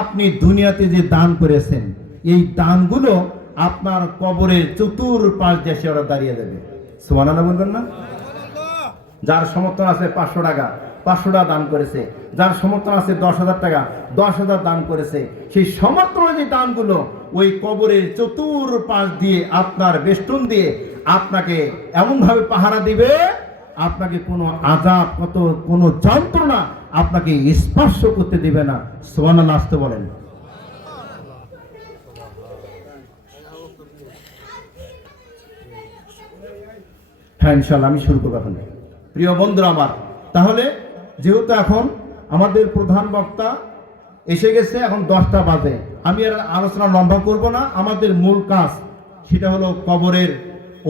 আপনি দুনিয়াতে যে দান করেছেন এই দানগুলো আপনার কবরের চতুর্পাশ দেশে ওরা দাঁড়িয়ে যাবে। সুবহানাল্লাহ বলবেন না? যার সমর্থন আছে 500 টাকা 500 টাকা দান করেছে, যার সমর্থন আছে 10,000 টাকা 10,000 দান করেছে, সেই সমর্থন যে দানগুলো ওই কবরের চতুর্পাশ দিয়ে আপনার বেষ্টন দিয়ে আপনাকে এমনভাবে পাহারা দিবে, আপনাকে কোনো আযাব কোনো যন্ত্রণা আপনাকে স্পর্শ করতে দিবে না। সুবহানাল্লাহ আসতে বলেন। হ্যাঁ ইনশাআল্লাহ আমি শুরু করবো এখন। প্রিয় বন্ধুরা আমার, তাহলে যেহেতু এখন আমাদের প্রধান বক্তা এসে গেছে, এখন 10টা বাজে, আমি আর আলোচনা লম্বা করব না। আমাদের মূল কাজ সেটা হলো কবরের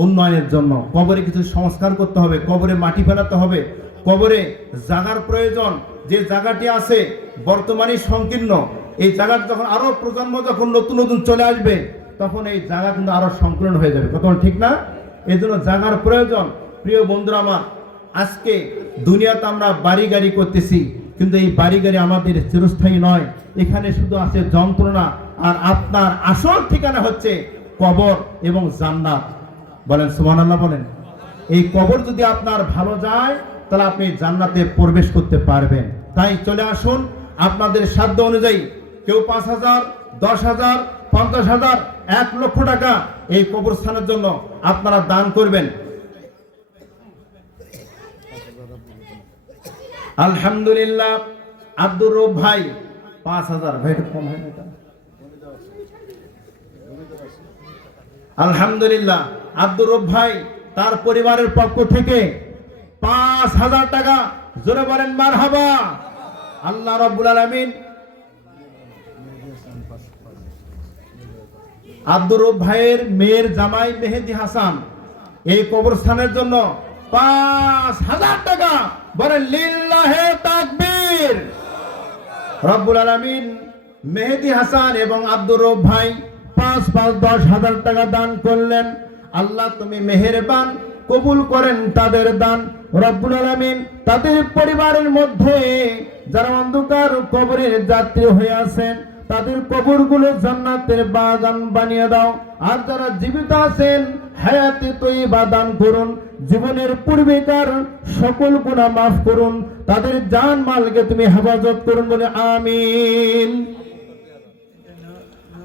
উন্নয়নের জন্য কবরে কিছু সংস্কার করতে হবে, কবরে মাটি ফেলাতে হবে, কবরে জায়গার প্রয়োজন। যে জায়গাটি আছে বর্তমানে সংকীর্ণ, এই জায়গাটা যখন আরো প্রজন্ম যখন নতুন নতুন চলে আসবে তখন এই জায়গা কিন্তু আরো সংকীর্ণ হয়ে যাবে। কথা ঠিক না? এই জন্য জায়গার প্রয়োজন। প্রিয় বন্ধুরা আমার, আজকে দুনিয়াতে আমরা বাড়ি গাড়ি করতেছি, কিন্তু এই বাড়ি গাড়ি আমাদের চিরস্থায়ী নয়। এখানে শুধু আছে যন্ত্রণা, আর আপনার আসল ঠিকানা হচ্ছে কবর এবং জান্নাত। বলেন সুবহানাল্লাহ বলেন। এই কবর যদি আপনার ভালো যায় তাহলে আপনি জান্নাতে প্রবেশ করতে পারবেন। তাই চলে আসুন, আপনাদের সাধ্য অনুযায়ী কেউ 5,000, 10,000, 50,000, 1 লক্ষ টাকা এই কবরস্থানের জন্য আপনারা দান করবেন। আলহামদুলিল্লাহ আব্দুর রব ভাই 5,000, ভাই কম হয় না? আলহামদুলিল্লাহ আব্দুর রব ভাই তার পরিবারের পক্ষ থেকে 5,000 টাকা, জোরে বলেন মারহাবা। আল্লাহ রাব্বুল আলামিন আব্দুর রব ভাইয়ের মেয়ের জামাই মেহেদি হাসান এই কবরস্থানের জন্য 5,000 টাকা, বলেন লিল্লাহে তাকবীর। রব্বুল আলামিন মেহেদি হাসান এবং আব্দুর রব ভাই 5,000 টাকা দান করলেন। আল্লাহ তুমি মেহেরবান, কবুল করেন তাদের দান। রব্বুল আলামিন তাদের পরিবারের মধ্যে যারা অন্ধকার কবরের যাত্রী হয়ে আছেন তাদের কবরগুলো জান্নাতের বাগান বানিয়ে দাও। আর যারা জীবিত আছেন হায়াতে তয়্যিবা দান করুন, জীবনের পূর্বেকার সকল গুনাহ মাফ করুন, তাদের জান মালকে তুমি হেফাজত করুন, বলে আমিন।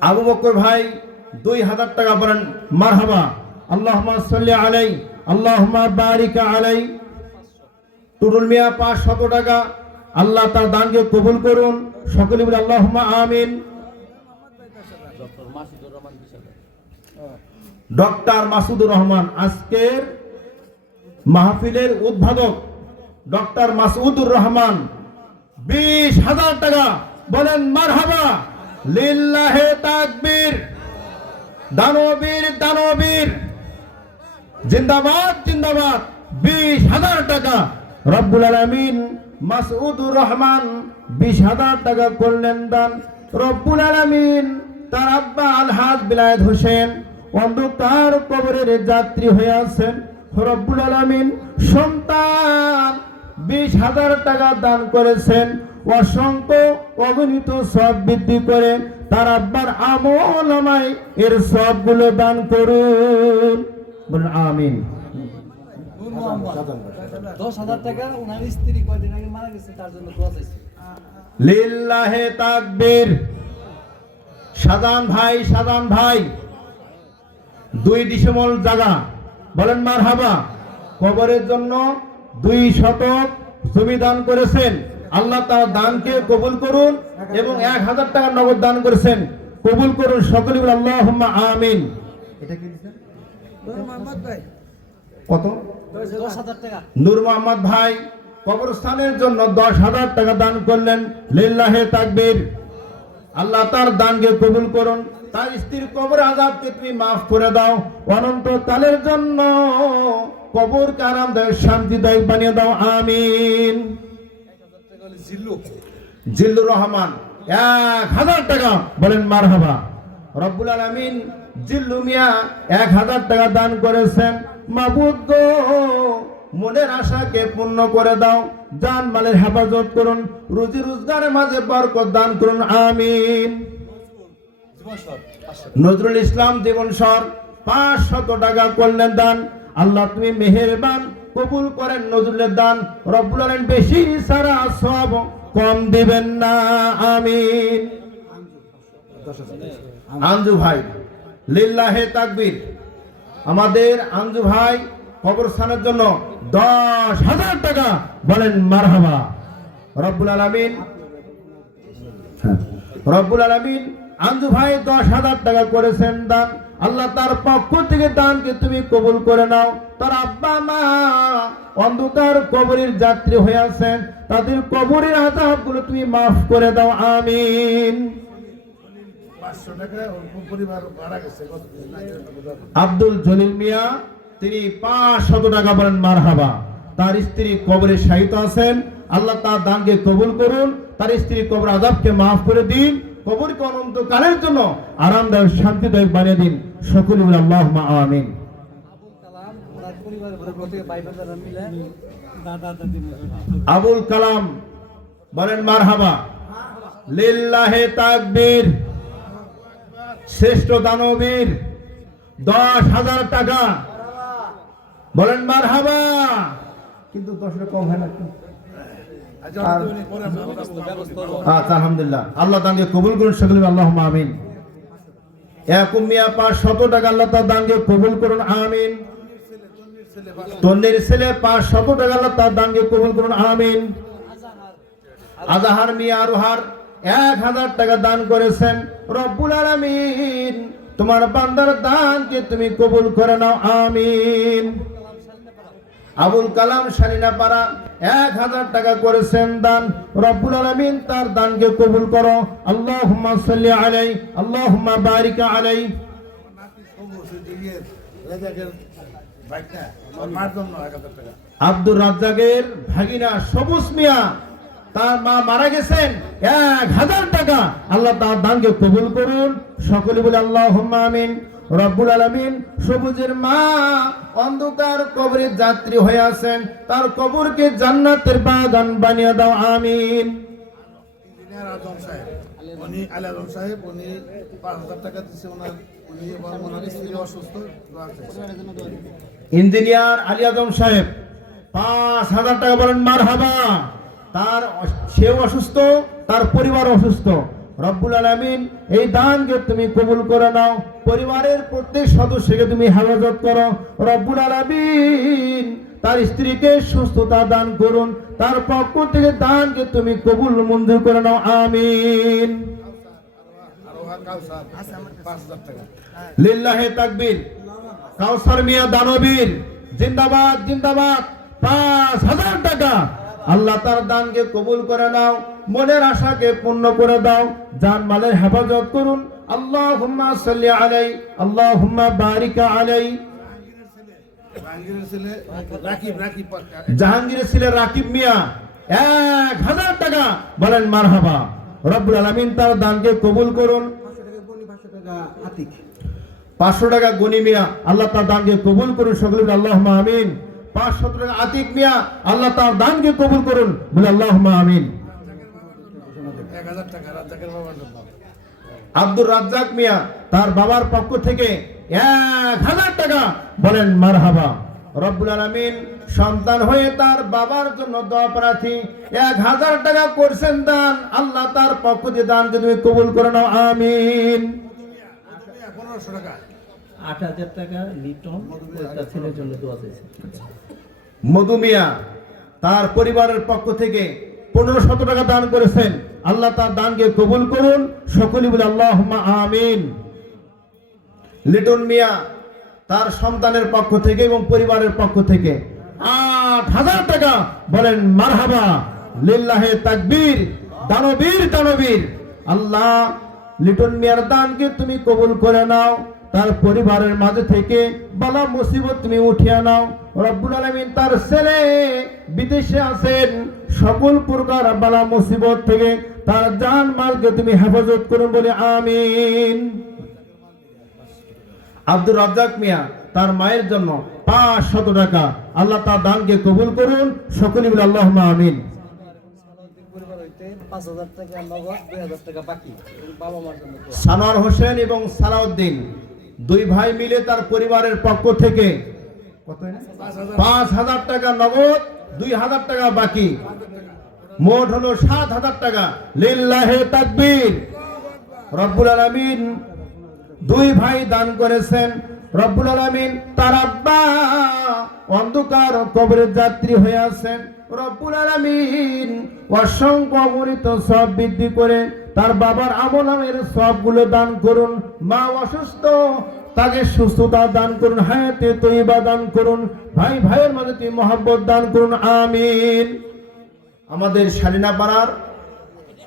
আবু বকর ভাই 2,000 টাকা, বলেন মারহাবা। আল্লাহুম্মা সাল্লি আলাই, আল্লাহুম্মা বারিক আলাই। টুরুল মিয়া 500 টাকা, আল্লাহ তার দানকে কবুল করুন, সকলে বলে আল্লাহুম্মা আমিন। ডক্টর মাসুদুর রহমান আজকের মাহফিলের উদ্বোধক ডক্টর মাসুদুর রহমান 20,000 টাকা, বলেন মারহাবা লিল্লাহে তাকবীর। দানবীর দানবীর জিন্দাবাদ জিন্দাবাদ। 20,000 টাকা রব্বুল আলামিন মাসউদুর রহমান 20,000 টাকা করলেন দান। রব্বুল আলামিন তার আব্বা আলহাজ বিলায়েত হোসেন অন্ধকার কবরের যাত্রী হয়ে আছেন। রব্বুল আলামিন সন্তান 20,000 টাকা দান করেছেন। অসংখ্য অগণিত সব বৃদ্ধি করে তার আব্বার আমল আমায় এর সবগুলো দান করুন, বলুন আমিন। 10,000 টাকা ওনার স্ত্রী কয়দিন আগে মারা গেছে, তার জন্য দোয়া চাইছি। লিল্লাহে তাকবীর। সাজান ভাই 2 ডিসেম্বর জায়গা, বলেন মারহাবা। কবরের জন্য 2 শতক জমি দান করেছেন। আল্লাহ তার দানকে কবুল করুন এবং 1,000 টাকা নগদ দান করেছেন, কবুল করুন, সকলে বলে আল্লাহুম্মা আমিন। এটা কি দিবেন? নূর মোহাম্মদ ভাই কত? 10,000 টাকা। নূর মোহাম্মদ ভাই কবরস্থানের জন্য 10,000 টাকা দান করলেন, লিল্লাহে তাকবীর। আল্লাহ তার দানকে কবুল করুন, তার স্ত্রীর কবর আযাবকে তুমি মাফ করে দাও, অনন্ত কালের জন্য কবরকে আরামদায়ক শান্তিদায়ক বানিয়ে দাও, আমিন। জিল্লুর রহমান 1,000 টাকা, বলেন মারহাবা। রব্বুল আলামিন জিল্লু মিয়া 1,000 টাকা দান করেছেন। মাবুদ গো মনের আশাকে পূর্ণ করে দাও, জান মালের হেফাজত করুন, রুজি রোজগারের মাঝে বরকত দান করুন, আমিন। নজরুল ইসলাম জীবন সর 500 টাকা করলেন দান। আল্লাহ তুমি মেহেরবান, কবুল করেন নজরুলের দান। রব্বুল আলামিন বেশি সারা সওয়াব কম দিবেন না, আমিন। আঞ্জু ভাই, লিল্লাহে তাকবীর। আমাদের আঞ্জু ভাই কবরস্থানের জন্য 10,000 টাকা, বলেন মারহাবা। রব্বুল আলামিন, রব্বুল আলামিন আঞ্জু ভাই 10,000 টাকা করেছেন দান। আল্লাহ তার পক্ষ থেকে দানকে তুমি কবুল করে নাও। তার আব্বা মা অন্ধকার কবরের যাত্রী হয়ে আছেন, তাদের কবরের আযাবগুলো তুমি মাফ করে দাও, আমিন। 500 টাকা পরিবার মারা গেছে। আব্দুল জলিল মিয়া, তিনি 500 টাকা, বলেন মারহাবা। তার স্ত্রী কবরে শায়িত আছেন, আল্লাহ তার দানকে কবুল করুন, তার স্ত্রী কবর আযাবকে মাফ করে দিন, কবরকে অনন্তকালের জন্য আরামদায়ক শান্তিদায়ক বানিয়ে দিন। সকলে বলে আল্লাহুম্মা আমিন। আবুল কালাম ওনার পরিবারের পক্ষ থেকে 22,000 মিলে দাদা দাদি আবুল কালাম, বলেন মারহাবা। লিল্লাহে তাকবীর। শ্রেষ্ঠ দানবীর 10,000 টাকা, বলেন মারহাবা। কিন্তু 10 টাকা কম হয় না? আচ্ছা, আলহামদুলিল্লাহ। আল্লাহ দানকে কবুল করুন, সকলে আল্লাহুম্মা আমিন। ইয়াকুব মিয়া 500 টাকা, আল্লাহ তার দানকে কবুল করুন, আমিন। তন্নির ছেলে 500 টাকা, আল্লাহ তার দানকে কবুল করুন, আমিন। আজাহার মিয়া আরোহার 1,000 টাকা দান করেছেন। রব্বুল আলামিন তোমার বান্দার দানকে তুমি কবুল করে নাও, আমিন। আবুল কালাম শালিনাপাড়া 1,000 টাকা করেছেন দান। রব্বুল আলামিন তার দানকে কবুল করো, আল্লাহুম্মা সাল্লি আলাইহি, আল্লাহুম্মা বারিক আলাইহি। আব্দুর রাজ্জাকের ভাগিনা সবুজ মিয়া, তার মা মারা গেছেন, 1,000 টাকা, আল্লাহ তার দানকে কবুল করুন, সকলে বলে আল্লাহুম্মা আমিন। রব্বুল আলামিন সবুজের মা অন্ধকার কবরের যাত্রী হয়ে আছেন, তার কবরকে জান্নাতের বাগান বানিয়ে দাও, আমিন। ইঞ্জিনিয়ার আজম সাহেব, উনি আলী আজম সাহেব, উনি 5,000 টাকা দিচ্ছে। উনি ওনার স্ত্রী অসুস্থ। ইঞ্জিনিয়ার আলী আজম সাহেব 5,000 টাকা, বলেন মারহাবা। তার সেও অসুস্থ, তার পরিবার অসুস্থ। রব্বুল আলামিন এই দানকে তুমি কবুল করে নাও, পরিবারের প্রত্যেক সদস্যকে তুমি হেফাজত করো। রব্বুল আলামিন তার স্ত্রীকে সুস্থতা দান করুন, তার পক্ষ থেকে দানকে তুমি কবুল মঞ্জুর করে নাও, আমিন। লিল্লাহে তাকবীর। কাউসার মিয়া দানবীর জিন্দাবাদ, জিন্দাবাদ। 5,000 টাকা, আল্লাহ তার দানকে কবুল করে নাও, মনের আশাকে পূর্ণ করে দাও, জান মালের হেফাজত করুন, আল্লাহুম্মা সাল্লি আলাইহি, আল্লাহুম্মা বারিক আলাইহি। জাহাঙ্গীরের ছেলে রাকিব মিয়া 1,000 টাকা, বলেন মারহাবা। রব্বুল আলামিন তার দানকে কবুল করুন। 500 টাকা গনি মিয়া, আল্লাহ তার দানকে কবুল করুন, সকলে বলে আল্লাহুম্মা আমিন। 500 টাকা আতিক মিয়া, আল্লাহ তার দানকে কবুল করুন, বলে আল্লাহুম্মা আমিন। 1,000 টাকা রাজ্জাকের বাবার জন্য। আব্দুর রাজ্জাক মিয়া, তার বাবার পক্ষ থেকে 1,000 টাকা, বলেন মারহাবা। রব্বুল আলামিন সন্তান হয়ে তার বাবার জন্য দোয়া প্রার্থী 1,000 টাকা করছেন দান, আল্লাহ তার পক্ষ থেকে দানকে তুমি কবুল করে নাও, আমিন। 1500 টাকা। 8,000 টাকা লিটন তার ছেলের জন্য দোয়া চাইছে। মধু মিয়া তার পরিবারের পক্ষ থেকে 1500 টাকা দান করেছেন, আল্লাহ তার দানকে কবুল করুন, সকলে বলে আল্লাহুম্মা আমিন। লিটন মিয়া তার সন্তানের পক্ষ থেকে এবং পরিবারের পক্ষ থেকে 8,000 টাকা, বলেন মারহাবা। লিল্লাহে তাকবীর। দানবীর, দানবীর। আল্লাহ লিটন মিয়ার দানকে তুমি কবুল করে নাও, তার পরিবারের মাঝে থেকে বালা মুসিবত তুমি উঠিয়ে নাও। রব্বুল আলামিন তার ছেলে বিদেশে আছেন, সকল প্রকার বালা মুসিবত থেকে তার জান মালকে তুমি হেফাজত করুন, বলে আমিন। আব্দুর রাজ্জাক মিয়া তার মায়ের জন্য 500 টাকা। আল্লাহ তার দানকে কবুল করুন, সকলে বলে আল্লাহুম্মা আমিন। পরিবার হইতে 5,000 টাকা নগদ, 2,000 টাকা বাকি বাবা মার জন্য। সানোয়ার হোসেন এবং সালাউদ্দিন দুই ভাই মিলে তার পরিবারের পক্ষ থেকে কত 5,000 টাকা নগদ, 2,000 টাকা বাকি, মোট হলো 7,000 টাকা। লিল্লাহে তাকবীর। রব্বুল আলামিন দুই ভাই দান করেছেন। রব্বুল আলামিন তার আব্বা অন্ধকার কবরের যাত্রী হয়ে আছেন। রব্বুল আলামিন অসংখ্য অগণিত সব বৃদ্ধি করে তার বাবার আমলের সবগুলো দান করুন। মা অসুস্থ, তাকে সুস্থতা দান করুন, হায়াতে তৈবা দান করুন। ভাই ভাইয়ের মাঝে তুমি মহব্বত দান করুন, আমিন। আমাদের শালিনাপাড়ার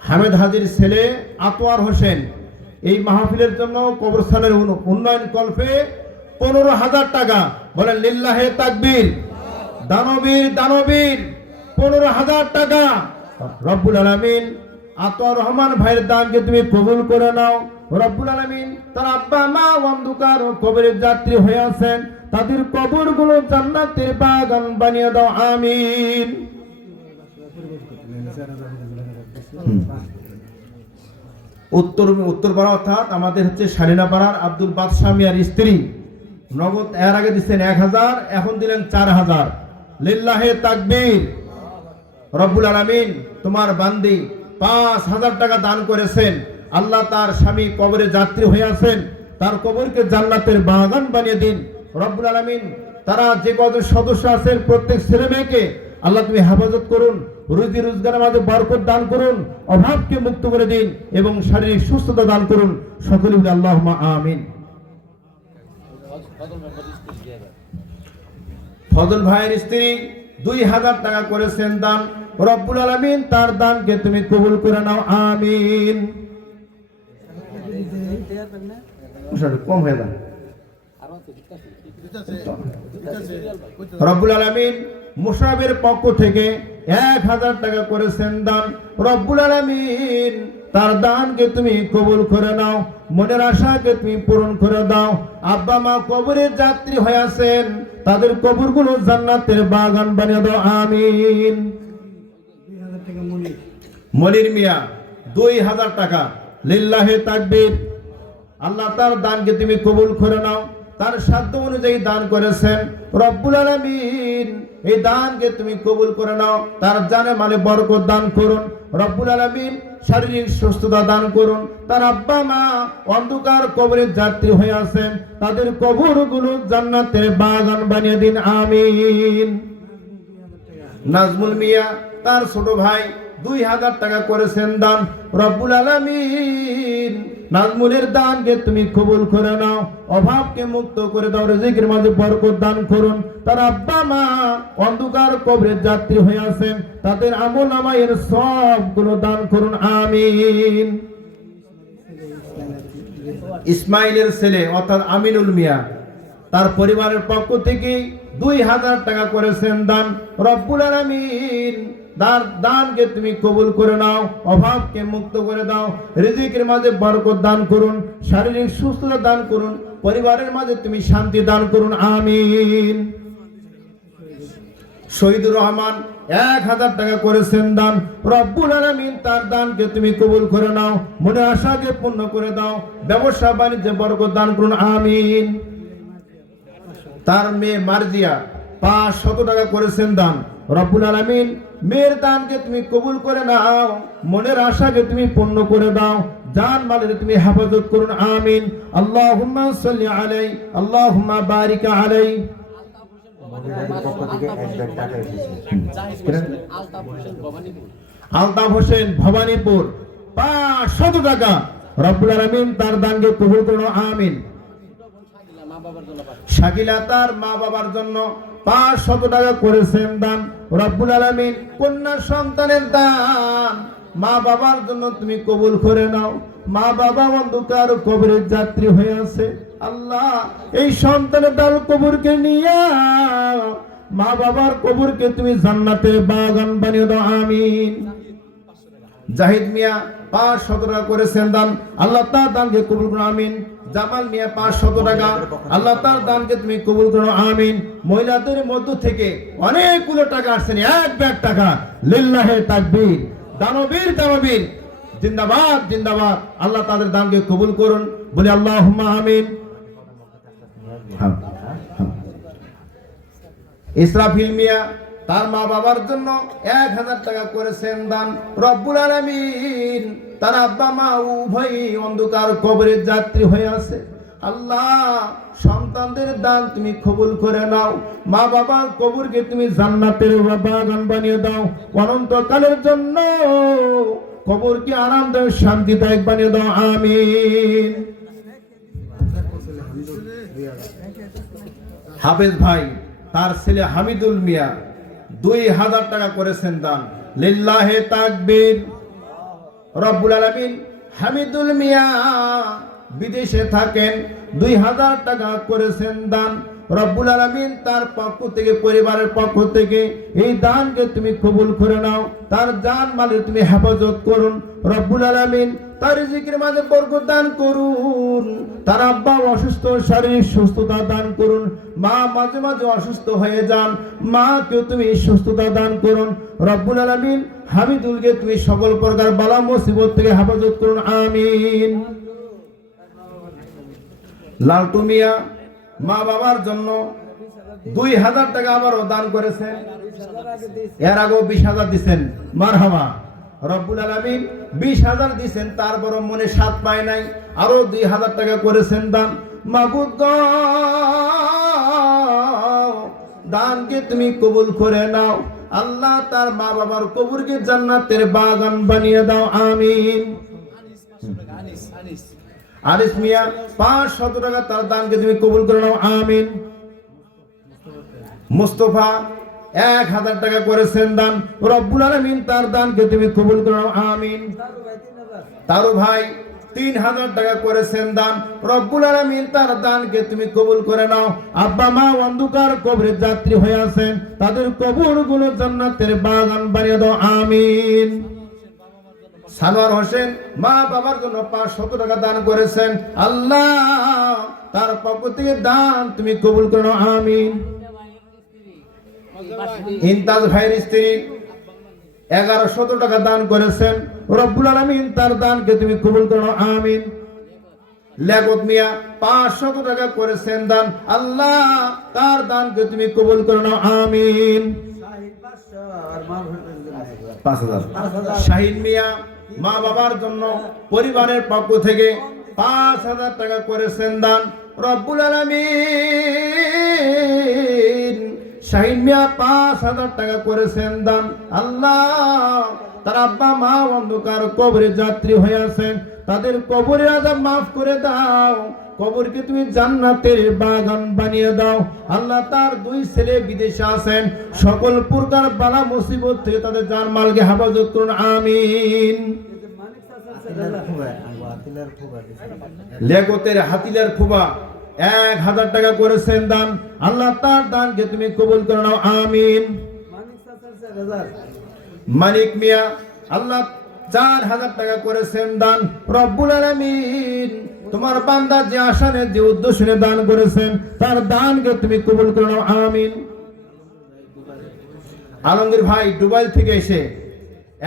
হামেদ হাজির ছেলে আতোয়ার হোসেন এই মাহফিলের জন্য কবরস্থানের উন্নয়ন কল্পে 15,000 টাকা। বলেন লিল্লাহে তাকবীর। দানবীর দানবীর 15,000 টাকা। রব্বুল আলামিন আতোয়ার রহমান ভাইয়ের দানকে তুমি কবুল করে নাও। রব্বুল আলামিন তার আব্বা মা অন্ধকার কবরের যাত্রী হয়ে আছেন, তাদের কবরগুলো জান্নাতের বাগান বানিয়ে দাও, আমিন। উত্তরপাড়া অর্থাৎ আমাদের হচ্ছে শালিনাপাড়ার আব্দুল বাদশাহ মিয়ার স্ত্রী নগদ এর আগে দিচ্ছেন 1,000, এখন দিলেন 4,000। লিল্লাহে তাকবীর। রব্বুল আলামিন তোমার বান্দি 5,000 টাকা দান করেছেন। আল্লাহ তার স্বামী কবরে যাত্রী হয়ে আছেন, তার কবরকে জান্নাতের বাগান বানিয়ে দিন। রব্বুল আলামিন তারা যে কজন সদস্য আছেন প্রত্যেক ছেলে মেয়েকে আল্লাহ তুমি হেফাজত করুন, রুজি রোজগারের মাঝে বরকত দান করুন, অভাবকে মুক্ত করে দিন এবং শারীরিক সুস্থতা দান করুন, সকলে বলে আল্লাহুম্মা আমিন। ফজল ভাইয়ের স্ত্রী 2,000 টাকা করেছেন দান। রব্বুল আলামিন তার দানকে তুমি কবুল করে নাও, আমিন। কম হয়ে যান। রব্বুল আলামিন মুসাবের পক্ষ থেকে 1,000 টাকা করেছেন দান। রব্বুল আলামিন তার দানকে তুমি কবুল করে নাও, মনের আশাকে তুমি পূরণ করে দাও। আব্বা মা কবরের যাত্রী হয়ে আছেন, তাদের কবরগুলো জান্নাতের বাগান বানিয়ে দাও, আমিন। মনির মিয়া 2,000 টাকা। লিল্লাহে তাকবীর। আল্লাহ তার দানকে তুমি কবুল করে নাও, তার সাধ্য অনুযায়ী দান করেছেন। রব্বুল আলামিন এই দানকে তুমি কবুল করে নাও, তার জানে মালে বরকত দান করুন। রব্বুল আলামিন শারীরিক সুস্থতা দান করুন। তার আব্বা মা অন্ধকার কবরের যাত্রী হয়ে আছেন, তাদের কবরগুলো জান্নাতের বাগান বানিয়ে দিন, আমিন। নাজমুল মিয়া তার ছোট ভাই 2,000 টাকা করেছেন দান। রব্বুল আলামিন নাজমুলের দানকে তুমি কবুল করে নাও, অভাবকে মুক্ত করে দাও, রিজিকের মাঝে বরকত দান করুন। তার আব্বা মা অন্ধকার কবরের যাত্রী হয়ে আছেন, তাদের আমলনামায়ের সবগুলো দান করুন, আমিন। ইসমাইলের ছেলে অর্থাৎ আমিনুল মিয়া তার পরিবারের পক্ষ থেকে 2,000 টাকা করেছেন দান। রব্বুল আলামিন দানকে তুমি কবুল করে নাও, অভাবকে মুক্ত করে দাও, রিজিকের মাঝে বরকত দান করুন, শারীরিক সুস্থতা দান করুন, পরিবারের মাঝে তুমি শান্তি দান করুন, আমিন। শহীদুর রহমান 1,000 টাকা করেছেন দান। রব্বুল আলামিন তার দানকে তুমি কবুল করে নাও, মনে আশাকে পূর্ণ করে দাও, ব্যবসা বাণিজ্যে বরকত দান করুন, আমিন। তার মেয়ে মার্জিয়া 500 টাকা করেছেন দান। রব্বুল আলামিন মেয়ের দানকে তুমি কবুল করে নাও, মনের আশাকে তুমি পূর্ণ করে দাও, জান মালের তুমি হেফাজত করুন, আমিন। আল্লাহুম্মা সাল্লি আলাইহি, আল্লাহুম্মা বারিক আলাইহি। আলতাফ হোসেন ভবানীপুর 500 টাকা। রব্বুল আলামিন তার দানকে কবুল করুন, আমিন। শাকিলা তার মা বাবার জন্য 500 টাকা করেছেন দান। রব্বুল আলামিন কন্যা সন্তানের দান মা বাবার জন্য তুমি কবুল করে নাও। মা বাবা অন্ধকার কবরের যাত্রী হয়ে আছে, আল্লাহ এই সন্তানের দান কবরকে নিয়ে মা বাবার কবরকে তুমি জান্নাতের বাগান বানিয়ে দাও, আমিন। জাহিদ মিয়া 500 টাকা করেছেন দান, আল্লাহ তার দানকে কবুল করুন আমিন। জামাল মিয়া 500 টাকা, আল্লাহ তার দানকে তুমি কবুল করো আমিন। মহিলাদের মধ্য থেকে অনেকগুলো টাকা আসছেন, 1 ব্যাগ টাকা, লিল্লাহে তাকবীর, দানবীর দানবীর, জিন্দাবাদ জিন্দাবাদ। আল্লাহ তাদের দানকে কবুল করুন, বলি আল্লাহুম্মা আমিন। ইসরাফিল মিয়া তার মা বাবার জন্য 1000 টাকা করেছেন দান, রব্বুল আলামিন তার আব্বা মা উভয়ই অন্ধকার কবরের যাত্রী হয়ে আছে। আল্লাহ সন্তানদের দান তুমি কবুল করে নাও, মা বাবার কবরকে তুমি জান্নাতের বাগান বানিয়ে দাও, অনন্তকালের জন্য কবরকে আরামদায়ক শান্তিদায়ক বানিয়ে দাও আমিন। হাফেজ ভাই তার ছেলে হামিদুল মিয়া 2000 টাকা করেছেন দান, লিল্লাহে তাকবীর। রব্বুল আলামিন হামিদুল মিয়া বিদেশে থাকেন, 2000 টাকা করেছেন দান, রব্বুল আলামিন তার পক্ষ থেকে, পরিবারের পক্ষ থেকে এই দানকে তুমি কবুল করে নাও, তার জান মালের তুমি হেফাজত করুন, রব্বুল আলামিন তার রিজিকের মাঝে বরকত দান করুন, তার আব্বা অসুস্থ, শারীরিক সুস্থতা দান করুন, মা মাঝে মাঝে অসুস্থ হয়ে যান, মাকেও তুমি সুস্থতা দান করুন, রব্বুল আলামিন হামিদুলকে তুমি সকল প্রকার বালা মুসিবত থেকে হেফাজত করুন আমিন। লালটু মিয়া মা বাবার জন্য 2000 টাকা আবারও দান করেছেন, এর আগেও 20,000 দিচ্ছেন, মারহাবা। রব্বুল আলামিন 20,000 দিচ্ছেন, তারপর মনে স্বাদ পায় নাই, আরো 2000 টাকা করেছেন দান। মাবুদ গো, দানকে তুমি কবুল করে নাও, আল্লাহ তার মা বাবার কবরকে জান্নাতের বাগান বানিয়ে দাও আমিন। আরিস মিয়া 500 টাকা তার দানকে তুমি কবুল করে নাও আমিন। মুস্তফা 1000 টাকা করেছেন দান, রব্বুল আলামিন তার দানকে তুমি কবুল করে নাও আমিন। তারু ভাই 3000 টাকা করেছেন দান, রব্বুল আলামিন তার দানকে তুমি কবুল করে নাও, আব্বা মা অন্ধকার কবরের যাত্রী হয়ে আছেন, তাদের কবরগুলো জান্নাতের বাগান বানিয়ে দাও আমিন। সানোয়ার হোসেন মা বাবার জন্য 500 টাকা দান করেছেন, আল্লাহ তার পক্ষ থেকে দান তুমি কবুল করে নাও আমিন। ইমতাজ ভাইয়ের স্ত্রী 1100 টাকা দান করেছেন, রব্বুল আলামিন তার দানকে তুমি কবুল করে নাও আমিন। লেগত মিয়া 500 টাকা করেছেন দান, আল্লাহ তার দানকে তুমি কবুল করে নাও আমিন। 5000। শাহিন মিয়া মা বাবার জন্য পরিবারের পক্ষ থেকে 5000 টাকা করেছেন দান, রব্বুল আলামিন শাহিন মিয়া 5000 টাকা করেছেন দান, আল্লাহ তার আব্বা মা অন্ধকার কবরের যাত্রী হয়ে আছেন, তাদের কবরের আযাব মাফ করে দাও, কবরকে তুমি জান্নাতের বাগান বানিয়ে দাও, আল্লাহ তার 2 ছেলে বিদেশে আছেন, সকল প্রকার বালা মুসিবত থেকে তাদের জানমালকে হেফাজত করুন আমিন। লেগতের হাতিলার ফুবা 1000 টাকা করেছেন দান, আল্লাহ তার দানকে তুমি কবুল করে নাও আমিন। মানিক মিয়া আল্লাহ 4000 টাকা করেছেন দান, রব্বুল আলামিন তোমার বান্দা যে আশানে যে উদ্দেশ্যে দান করেছেন, তার দানকে তুমি কবুল করে নাও আমিন। আলমগীর ভাই দুবাই থেকে এসে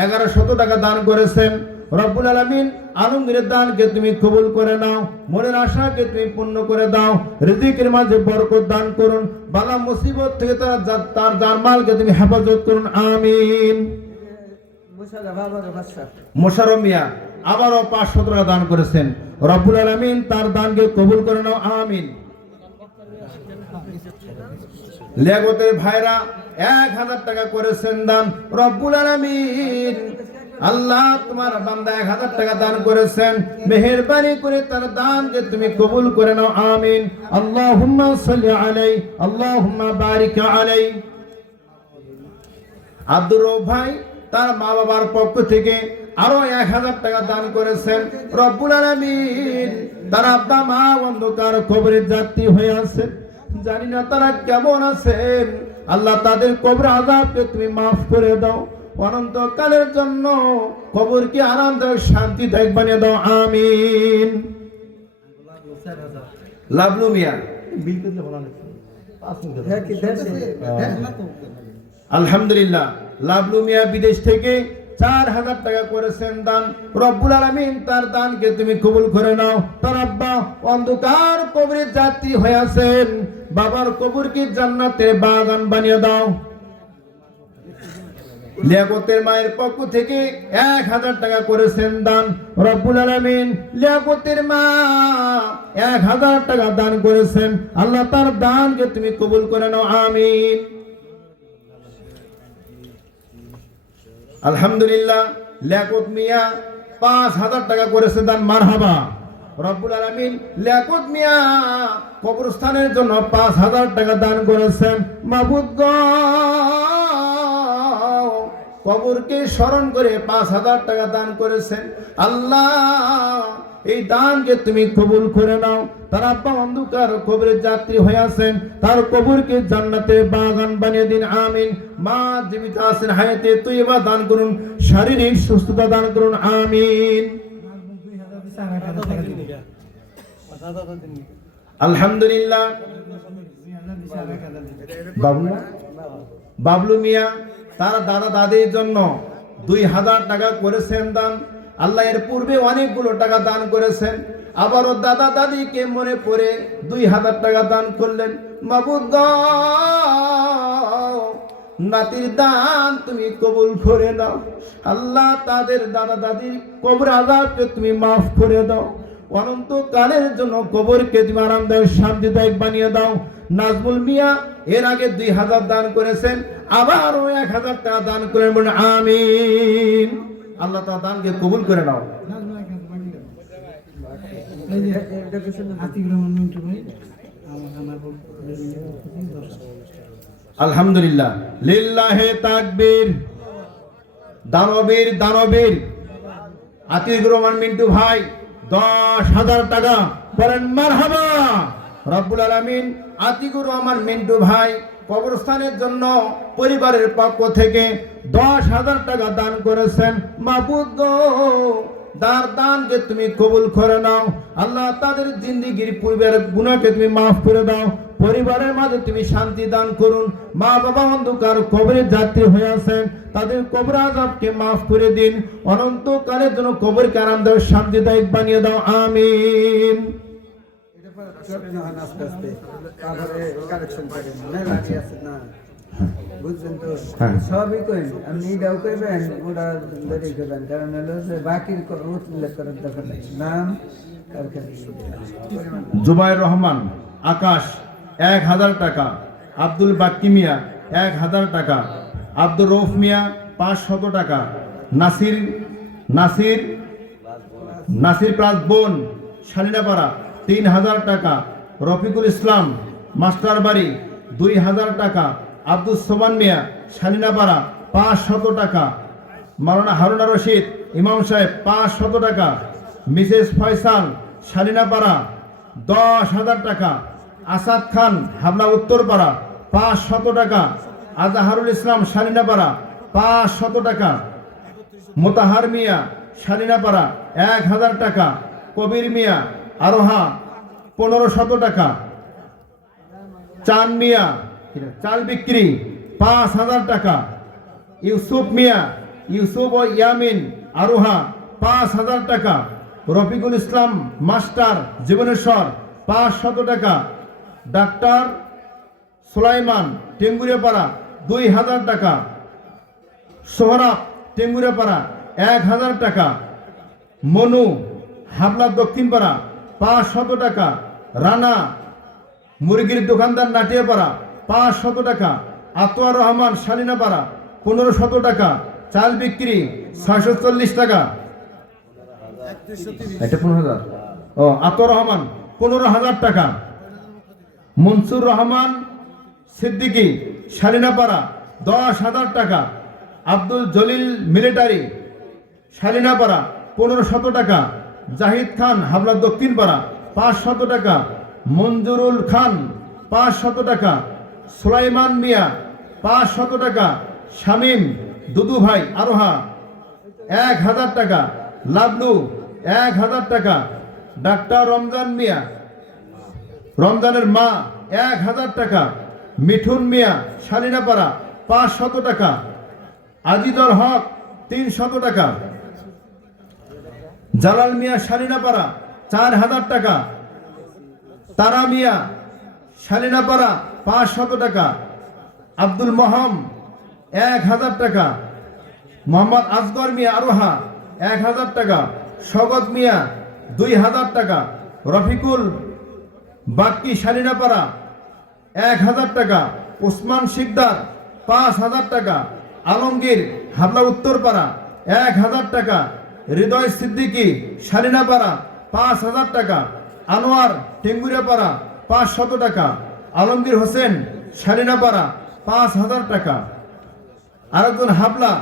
1100 টাকা দান করেছেন, রব্বুল আলামিন আলমগীরের দানকে তুমি কবুল করে নাও, মনের আশাকে তুমি পূর্ণ করে দাও, রিজিকের মাঝে বরকত দান করুন, বালা মুসিবত থেকে তার জানমালকে তুমি হেফাজত করুন আমিন। মোশাররফ মিয়া আবারও 500 টাকা দান করেছেন, রব্বুল আলামিন তার দানকে কবুল করে নাও আমিন। লেগতের ভাইরা 1000 টাকা করেছেন দান, রব্বুল আলামিন আল্লাহ তোমার বান্দা 1000 টাকা দান করেছেন, মেহেরবানি করে তার দানকে তুমি কবুল করে নাও আমিন। আল্লাহুম্মা সাল্লি আলাইহি, আল্লাহুম্মা বারিক আলাইহি। আব্দুর রউফ ভাই তার মা বাবার পক্ষ থেকে আরো 1000 টাকা দান করেছেন, রব্বুল আলামিন তার আব্বা মা অন্ধকার কবরের যাত্রী হয়ে আছেন, জানি না তারা কেমন আছেন, আল্লাহ তাদের কবর আযাবকে তুমি মাফ করে দাও, অনন্তকালের জন্য কবরকে আরামদায়ক শান্তিদায়ক বানিয়ে দাও আমিন। লাভলু মিয়া বিল করলে ভালো লাগছে। আলহামদুলিল্লাহ, লাভলু মিয়া বিদেশ থেকে 4000 টাকা করেছেন দান। রব্বুল আলামিন তার দানকে তুমি কবুল করে নাও। তার আব্বা অন্ধকার কবরের যাত্রী হয়ে আছেন, বাবার কবরকে জান্নাতের বাগান বানিয়ে দাও। লিয়াকতের মায়ের পক্ষ থেকে 1000 টাকা করেছেন দান। রব্বুল আলামিন লিয়াকতের মা 1000 টাকা দান করেছেন, আল্লাহ তার দানকে তুমি কবুল করে নাও আমিন। আলহামদুলিল্লাহ, লিয়াকত মিয়া 5000 টাকা করেছেন দান। মারহাবা। রব্বুল আলামিন লিয়াকত মিয়া কবরস্থানের জন্য 5000 টাকা দান করেছেন। মাবুদ গো, কবরকে স্মরণ করে 5000 টাকা দান করেছেন, আল্লাহ এই দানকে তুমি কবুল করে নাও। তার আব্বা অন্ধকার কবরের যাত্রী হয়ে আছেন, তার কবরকে জান্নাতের বাগান বানিয়ে দিন আমিন। মা জীবিত আছেন, হায়াতে তৈয়বা দান করুন, শারীরিক সুস্থতা দান করুন আমিন। আলহামদুলিল্লাহ, বাবলু মিয়া তার দাদা দাদির জন্য 2000 টাকা করেছেন দান। আল্লাহ এর পূর্বে অনেকগুলো টাকা দান করেছেন, আবারও দাদা দাদিকে মনে পড়ে 2000 টাকা দান করলেন। মাবুদ গো, নাতির দান তুমি কবুল করে দাও, আল্লাহ তাদের দাদা দাদির কবর আযাবকে তুমি মাফ করে দাও, অনন্তকালের জন্য কবরকে তুমি আরামদায়ক শান্তিদায়ক বানিয়ে দাও। নাজমুল মিয়া এর আগে 2000 দান করেছেন, আবারও 1000 টাকা দান করেন, বলেন আমিন। আল্লাহ তার দানকে কবুল করে নাও। আলহামদুলিল্লাহ, লিল্লাহে তাকবীর। দানবীর দানবীর আতিকুর রহমান মিন্টু ভাই 10,000 টাকা, বলেন মারহাবা। রব্বুল আলামিন আতিকুর রহমান মিন্টু ভাই কবরস্থানের জন্য পরিবারের পক্ষ থেকে 10,000 টাকা দান করেছেন। মাবুদ গো, তার দানকে তুমি কবুল করে নাও, আল্লাহ তাদের জিন্দেগির পূর্বের গুনাহকে তুমি মাফ করে দাও, পরিবারের মাঝে তুমি শান্তি দান করুন। মা বাবা অন্ধকার কবরের যাত্রী হয়ে আছেন, তাদের কবর আযাবকে মাফ করে দিন, অনন্তকালের জন্য কবরকে আরামদায়ক শান্তিদায়ক বানিয়ে দাও আমিন। বুঝছেন তো, সবই কইন, আপনি এটাও কইবেন, ওটা ধরে কইবেন, কারণ হলো যে বাকির উল্লেখ করার দরকার নেই। নাম জুবাইর রহমান আকাশ 1000 টাকা, আব্দুল বাক্কি মিয়া 1000 টাকা, আব্দুর রৌফ মিয়া 500 টাকা, নাসির নাসির নাসির প্লাস বোন শালিনাপাড়া 3000 টাকা, রফিকুল ইসলাম মাস্টার বাড়ি 2000 টাকা, আব্দুল সোমান মিয়া শালিনাপাড়া 500 টাকা, মাওলানা হারুনা রশিদ ইমাম সাহেব 500 টাকা, মিসেস ফয়সাল শালিনাপাড়া 10,000 টাকা, আসাদ খান হাবলা উত্তরপাড়া 500 টাকা, আজাহারুল ইসলাম শালিনাপাড়া 500 টাকা, মোতাহার মিয়া শালিনাপাড়া 1000 টাকা, কবির মিয়া আরোহা 1500 টাকা, চান মিয়া চাল বিক্রি 5000 টাকা, ইউসুফ মিয়া ইউসুফ ও ইয়ামিন আরোহা 5000 টাকা, রফিকুল ইসলাম মাস্টার জীবনেশ্বর 500 টাকা, ডাক্তার সুলাইমান টেঙ্গুরিয়াপাড়া 2000 টাকা, সোহরাব টেঙ্গুরিয়াপাড়া 1000 টাকা, মনু হাবলা দক্ষিণপাড়া 500 টাকা, রানা মুরগির দোকানদার নাটিয়াপাড়া 500 টাকা, আতোয়ার রহমান শালিনাপাড়া 1500 টাকা, চাল বিক্রি 640 টাকা, এটা 15,000। ও আতোয়ার রহমান 15,000 টাকা, মনসুর রহমান সিদ্দিকী শালিনাপাড়া 10,000 টাকা, আব্দুল জলিল মিলিটারি শালিনাপাড়া 1500 টাকা, জাহিদ খান হাবলা দক্ষিণপাড়া 500 টাকা, মঞ্জুরুল খান 500 টাকা, সুলাইমান মিয়া 500 টাকা, শামীম দুদু ভাই আরোহা 1000 টাকা, লাবলু 1000 টাকা, ডাক্তার রমজান মিয়া রমজানের মা 1000 টাকা, মিঠুন মিয়া শালিনাপাড়া 500 টাকা, আজিদুল হক 300 টাকা, জালাল মিয়া শালিনাপাড়া 4000 টাকা, তারা মিয়া শালিনাপাড়া 500 টাকা, আব্দুল মহম 1000 টাকা, মোহাম্মদ আসগর মিয়া আরোহা 1000 টাকা, স্বগত মিয়া 2000 টাকা, রফিকুল বাক্কি শালিনাপাড়া 1000 টাকা, ওসমান শিকদার 5000 টাকা, আলমগীর হাবলা উত্তরপাড়া 1000 টাকা, হৃদয় সিদ্দিকী শালিনাপাড়া 5000 টাকা, আনোয়ার টেঙ্গুরিয়াপাড়া 500 টাকা, আলমগীর হোসেন শালিনাপাড়া 5000 টাকা, আরেকজন হাবলা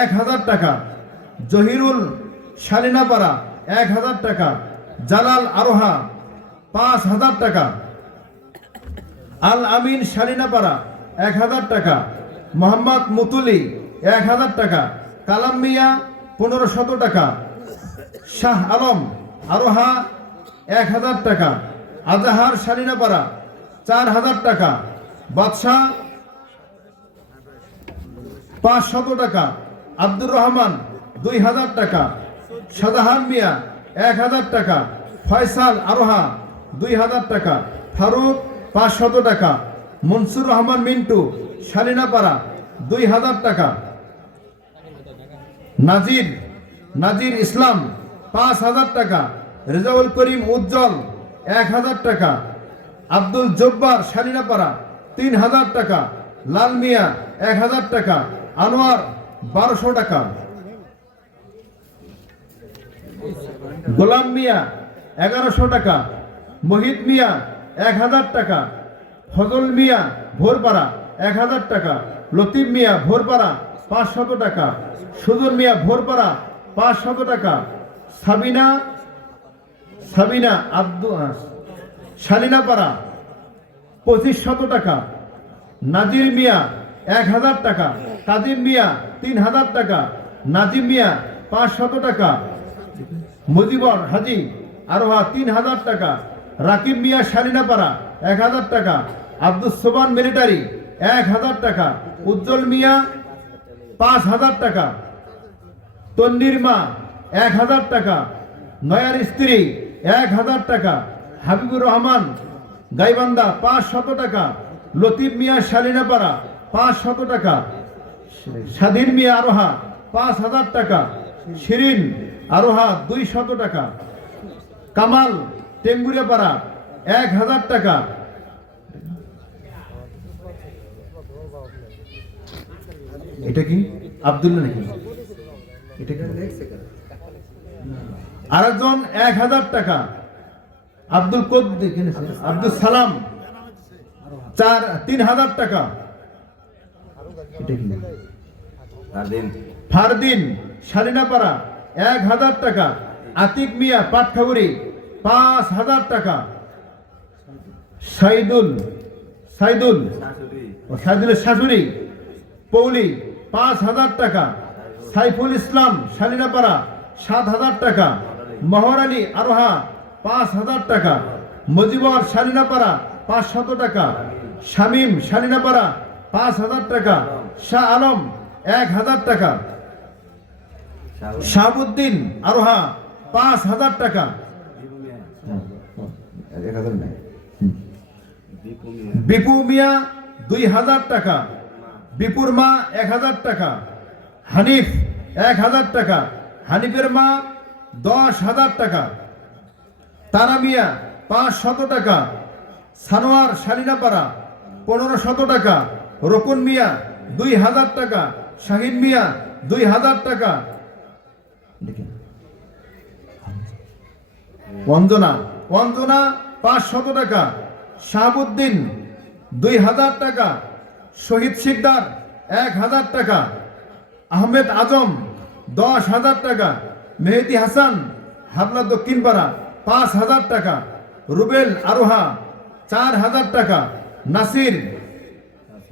1000 টাকা, জহিরুল শালিনাপাড়া 1000 টাকা, জালাল আরোহা 5000 টাকা, আল আমিন শালিনাপাড়া 1000 টাকা, মোহাম্মদ মুতুলি 1000 টাকা, কালাম মিয়া 1500 টাকা, শাহ আলম আরোহা 1000 টাকা, আজাহার শালিনাপাড়া 4000 টাকা, বাদশাহ 500 টাকা, আব্দুর রহমান 2000 টাকা, শাহজাহান মিয়া 1000 টাকা, ফয়সাল আরোহা 2000 টাকা, ফারুক 500 টাকা, মনসুর রহমান মিন্টু শালিনাপাড়া 2000 টাকা, নাজির ইসলাম 5000 টাকা, রেজাউল করিম উজ্জ্বল 1000 টাকা, আব্দুল জব্বার শালিনাপাড়া 3000 টাকা, লাল মিয়া 1000 টাকা, আনোয়ার 1200 টাকা, গোলাম মিয়া 1100 টাকা, মহিত মিয়া 1000 টাকা, ফজল মিয়া ভোরপাড়া 1000 টাকা, লতিফ মিয়া ভোরপাড়া 500 টাকা, সুজন মিয়া ভোরপাড়া 500 টাকা, সাবিনা শালিনাপাড়া 2500 টাকা, নাজির মিয়া 1000 টাকা, কাদিম মিয়া 3000 টাকা, নাজিম মিয়া 500 টাকা, মুজিবর হাজি আরোহা 3000 টাকা, রাকিব মিয়া শালিনাপাড়া 1000 টাকা, আব্দুল সোবান মিলিটারি 1000 টাকা, উজ্জ্বল মিয়া 5000 টাকা, তন্নির মা 1000 টাকা, নয়ার স্ত্রী 1000 টাকা, হাবিবুর রহমান গাইবান্ধা 500 টাকা, লতিফ মিয়া শালিনাপাড়া 500 টাকা, স্বাধীন মিয়া আরোহা 5000 টাকা, শিরিন আরোহা 200 টাকা, কামাল টেঙ্গুরিয়াপাড়া 1000 টাকা, এটা কি আব্দুল্লাহ নাকি এটা কি আরেকজন 1000 টাকা, আব্দুল সালাম 3000 টাকা, এটা কি ফারদিন শালিনাপাড়া 1000 টাকা, আতিক মিয়া পাটখাবুরি 5000 টাকা, সাইদুলের শাশুড়ি পৌলি 5000 টাকা, সাইফুল ইসলাম শালিনাপাড়া 7000 টাকা, মহর আলী আরোহা 5000 টাকা, মজিবর শালিনাপাড়া 500 টাকা, শামীম শালিনাপাড়া 5000 টাকা, শাহ আলম 1000 টাকা, শাহাবুদ্দিন আরোহা 5000 টাকা, বিপু মিয়া 2000 টাকা, বিপুর মা 1000 টাকা, হানিফ 1000 টাকা, হানিফের মা 10,000 টাকা, তারা মিয়া 500 টাকা, সানোয়ার শালিনাপাড়া 1500 টাকা, রকুন মিয়া 2000 টাকা, শাহিন মিয়া 2000 টাকা, অঞ্জনা 500 টাকা, শাহাবুদ্দিন 2000 টাকা, শহীদ শিকদার 1000 টাকা, আহমেদ আজম 10,000 টাকা, মেহেদি হাসান হাবলা দক্ষিণপাড়া 5000 টাকা, রুবেল আরোহা 4000 টাকা, নাসির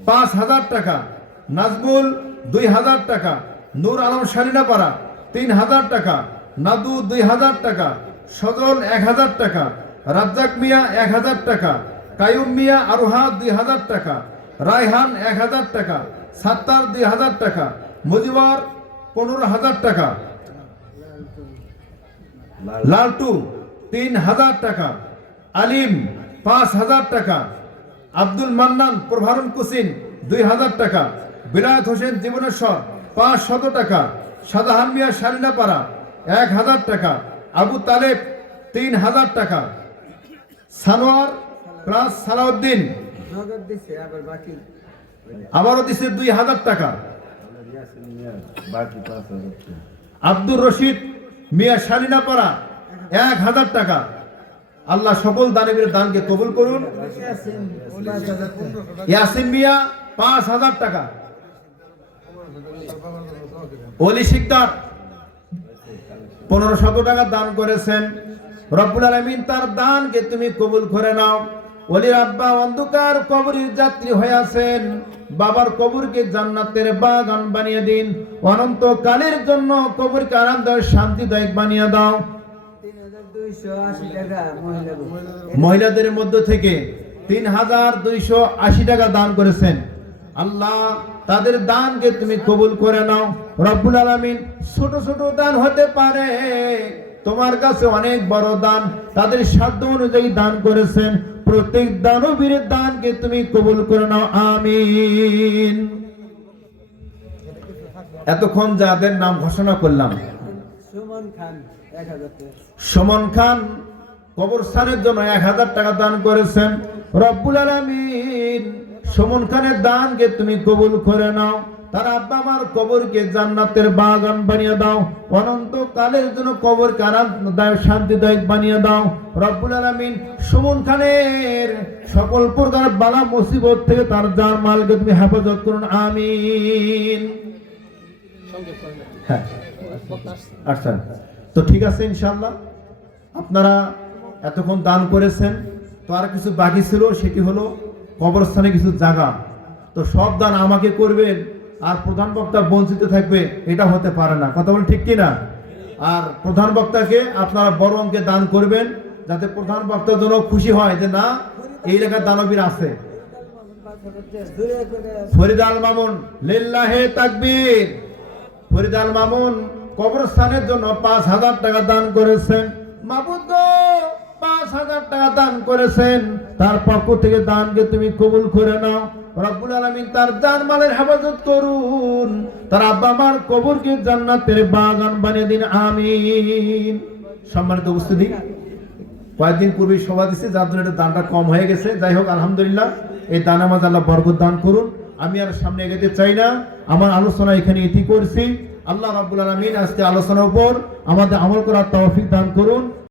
5000 টাকা, নাজমুল 2000 টাকা, নূর আলম শালিনাপাড়া 3000 টাকা, নাদু 2000 টাকা, সজল 1000 টাকা, রাজ্জাক মিয়া 1000 টাকা, কায়ুম মিয়া আরোহা 2000 টাকা, রায়হান 1000 টাকা, সাত্তার 2000 টাকা, মুজিবর 15000 টাকা, লালটু 3000 টাকা, আলিম 5000 টাকা, আব্দুল মান্নান প্রভারণ কুসিন 2000 টাকা, বিলায়ত হোসেন জীবনেশ্বর 500 টাকা, সাদাহান মিয়া শালিনাপাড়া 1000 টাকা, আবু তালেব 3000 টাকা, সানোয়ার প্লাস সালাউদ্দিন নগদ দিছে আবার বাকি আবারও দিছে 2000 টাকা, আব্দুর রশিদ মিয়া শালিনাপাড়া 1000 টাকা। আল্লাহ সকল দানবীর দানকে কবুল করুন। ইয়াসিন 5000 টাকা। ইয়াসিন মিয়া 5000 টাকা, অলি শিকদার 1500 টাকা দান করেছেন। রব্বুল আলামিন তার দানকে তুমি কবুল করে নাও। অলির আব্বা অন্ধকার কবরের যাত্রী হয়ে আছেন, বাবার কবরকে জান্নাতের বাগান বানিয়ে দিন। অনন্ত কালের জন্য কবরকে আরামদায়ক শান্তিদায়ক বানিয়ে দাও। 3280 টাকা মহিলাদের মধ্য থেকে 3280 টাকা দান করেছেন। আল্লাহ তাদের দানকে তুমি কবুল করে নাও। রব্বুল আলামিন ছোট ছোট দান হতে পারে, তোমার কাছে অনেক বড় দান, তাদের সাধ্য অনুযায়ী দান করেছেন। প্রত্যেক দানবীর দানকে তুমি কবুল করে নাও, আমিন। এতক্ষণ যাদের নাম ঘোষণা করলাম, সুমন খান 1000 টাকা। সুমন খান কবরস্থানের জন্য 1000 টাকা দান করেছেন। রব্বুল আলামিন সুমন খানের দানকে তুমি কবুল করে নাও। তার আব্বা আমার কবরকে জান্নাতের বাগান বানিয়ে দাও। অনন্ত কালের জন্য কবরকে আরামদায়ক শান্তিদায়ক বানিয়ে দাও। রব্বুল আলামিন সুমন খানের সকল প্রকার বালা মুসিবত থেকে তার জান মালকে তুমি হেফাজত করুন, আমিন। হ্যাঁ আচ্ছা, তো ঠিক আছে ইনশাআল্লাহ। আপনারা এতক্ষণ দান করেছেন, তো আর কিছু বাকি ছিল, সেটি হলো কবরস্থানে কিছু জায়গা। তো সব দান আমাকে করবেন আর প্রধান বক্তা বঞ্চিত থাকবে, এটা হতে পারে না। কথা বলেন ঠিক কিনা? আর প্রধান বক্তাকে আপনারা বড় অঙ্কে দান করবেন, যাতে প্রধান বক্তার জন্য খুশি হয় যে না, এই এলাকার দানবীর আছে। ফরিদ আল মামুন লিল্লাহে তাকবীর। ফরিদ আল মামুন কবরস্থানের জন্য 5000 টাকা দান করেছেন। মাবুদ 5000 টাকা দান করেছেন, তার পক্ষ থেকে দানকে তুমি কবুল করে নাও। রব্বুল আলামিন তার জানমালের হেফাজত করুন, তার আব্বা আমার কবরকে জান্নাতের বাগান বানিয়ে দিন, আমিন। সম্মানিত উপস্থিতি, কয়েকদিন পূর্বে সভা দিচ্ছে, যার জন্য এটা দানটা কম হয়ে গেছে। যাই হোক, আলহামদুলিল্লাহ, এই দানে মাঝে আল্লাহ বরকত দান করুন। আমি আর সামনে এগোতে চাই না, আমার আলোচনা এখানে ইতি করছি। আল্লাহ রাব্বুল আলামিন আজকে আলোচনার উপর আমাদের আমল করার তৌফিক দান করুন।